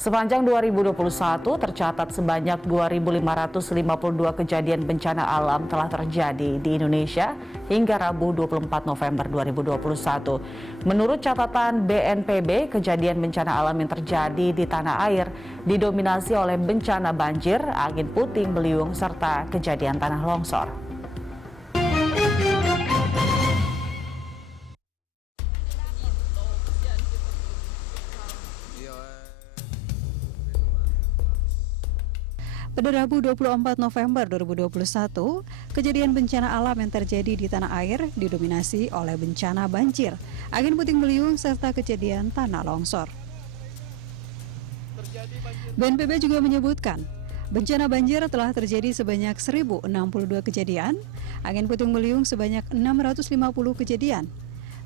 Sepanjang 2021 tercatat sebanyak 2.552 kejadian bencana alam telah terjadi di Indonesia hingga Rabu 24 November 2021. Menurut catatan BNPB, kejadian bencana alam yang terjadi di tanah air didominasi oleh bencana banjir, angin puting beliung, serta kejadian tanah longsor. Pada Rabu 24 November 2021, kejadian bencana alam yang terjadi di tanah air didominasi oleh bencana banjir, angin puting beliung, serta kejadian tanah longsor. BNPB juga menyebutkan, bencana banjir telah terjadi sebanyak 1.062 kejadian, angin puting beliung sebanyak 650 kejadian,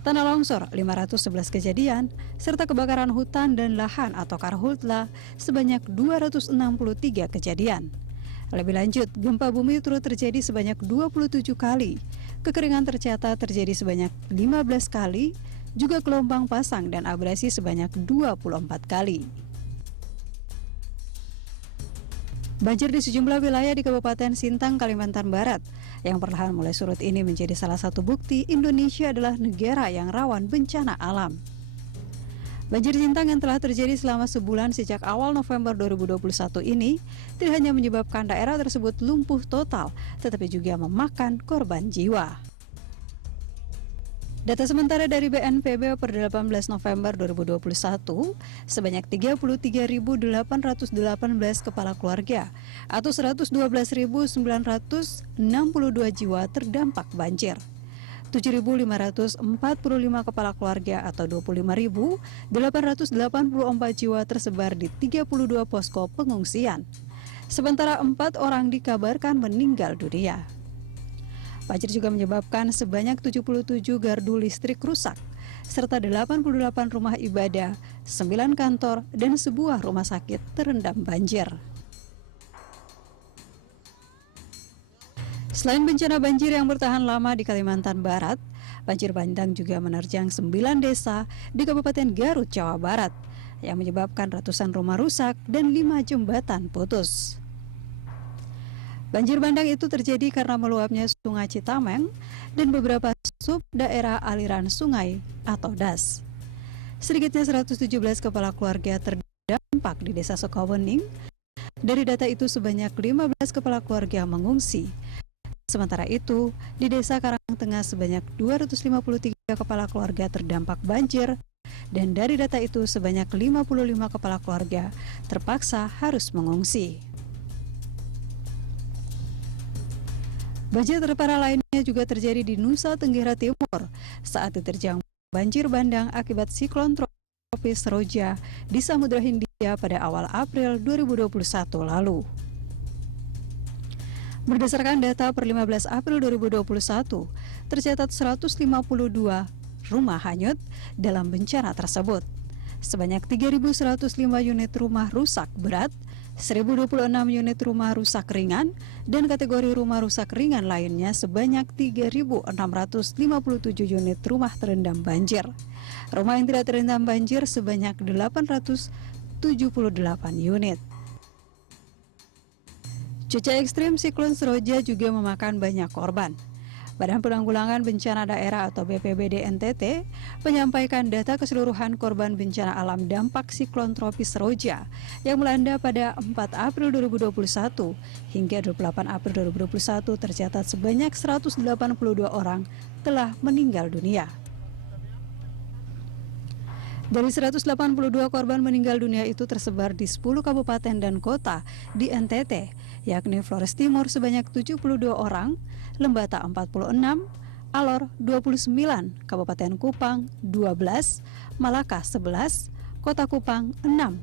tanah longsor 511 kejadian, serta kebakaran hutan dan lahan atau karhutla sebanyak 263 kejadian. Lebih lanjut, gempa bumi turut terjadi sebanyak 27 kali, kekeringan tercatat terjadi sebanyak 15 kali, juga gelombang pasang dan abrasi sebanyak 24 kali. Banjir di sejumlah wilayah di Kabupaten Sintang, Kalimantan Barat yang perlahan mulai surut ini menjadi salah satu bukti Indonesia adalah negara yang rawan bencana alam. Banjir Sintang yang telah terjadi selama sebulan sejak awal November 2021 ini tidak hanya menyebabkan daerah tersebut lumpuh total, tetapi juga memakan korban jiwa. Data sementara dari BNPB per 18 November 2021, sebanyak 33.818 kepala keluarga atau 112.962 jiwa terdampak banjir. 7.545 kepala keluarga atau 25.884 jiwa tersebar di 32 posko pengungsian. Sementara 4 orang dikabarkan meninggal dunia. Banjir juga menyebabkan sebanyak 77 gardu listrik rusak, serta 88 rumah ibadah, 9 kantor, dan sebuah rumah sakit terendam banjir. Selain bencana banjir yang bertahan lama di Kalimantan Barat, banjir bandang juga menerjang 9 desa di Kabupaten Garut, Jawa Barat, yang menyebabkan ratusan rumah rusak dan 5 jembatan putus. Banjir bandang itu terjadi karena meluapnya Sungai Citameng dan beberapa sub-daerah aliran sungai atau DAS. Sedikitnya 117 kepala keluarga terdampak di Desa Sukawening. Dari data itu sebanyak 15 kepala keluarga mengungsi. Sementara itu, di Desa Karangtengah sebanyak 253 kepala keluarga terdampak banjir, dan dari data itu sebanyak 55 kepala keluarga terpaksa harus mengungsi. Banjir terparah lainnya juga terjadi di Nusa Tenggara Timur saat diterjang banjir bandang akibat siklon tropis Roja di Samudra Hindia pada awal April 2021 lalu. Berdasarkan data per 15 April 2021, tercatat 152 rumah hanyut dalam bencana tersebut. Sebanyak 3.105 unit rumah rusak berat, 1.026 unit rumah rusak ringan, dan kategori rumah rusak ringan lainnya sebanyak 3.657 unit rumah terendam banjir. Rumah yang tidak terendam banjir sebanyak 878 unit. Cuaca ekstrim siklon Seroja juga memakan banyak korban. Badan Penanggulangan Bencana Daerah atau BPBD NTT menyampaikan data keseluruhan korban bencana alam dampak siklon tropis Seroja yang melanda pada 4 April 2021 hingga 28 April 2021 tercatat sebanyak 182 orang telah meninggal dunia. Dari 182 korban meninggal dunia itu tersebar di 10 kabupaten dan kota di NTT, yakni Flores Timur sebanyak 72 orang, Lembata 46, Alor 29, Kabupaten Kupang 12, Malaka 11, Kota Kupang 6,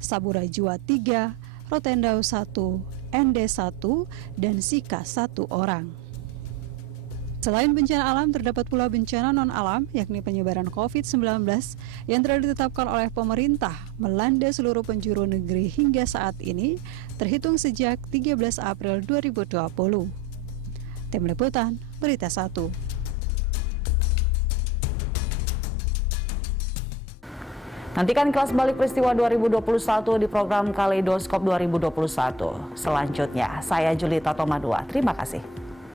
Sabura Jua 3, Rotendau 1, ND 1, dan Sika 1 orang. Selain bencana alam, terdapat pula bencana non-alam, yakni penyebaran COVID-19 yang telah ditetapkan oleh pemerintah melanda seluruh penjuru negeri hingga saat ini, terhitung sejak 13 April 2020. Tim Liputan, Berita 1. Nantikan kelas balik peristiwa 2021 di program Kaleidoskop 2021. Selanjutnya, saya Julita Tomadua. Terima kasih.